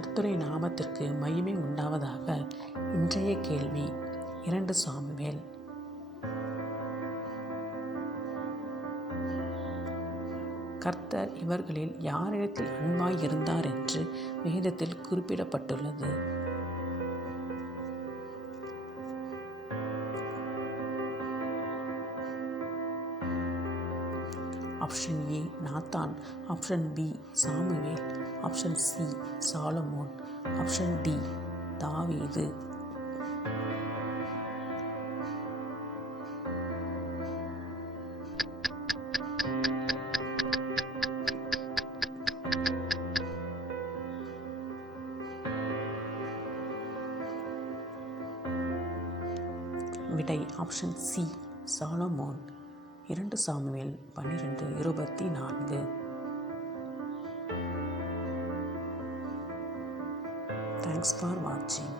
கர்த்தருடைய நாமத்திற்கு மகிமை உண்டாவதாக. இன்றைய கேள்வி 2 சாமுவேல். கர்த்தர் இவர்களில் யாரிடத்தில் அன்பாய் இருந்தார் என்று வேதத்தில் குறிப்பிடப்பட்டுள்ளது? Option A Nathan, option B Samuel, option C Solomon, option D தாவீது. விடை option C Solomon. 2 Samuel 12:24. Thanks for watching.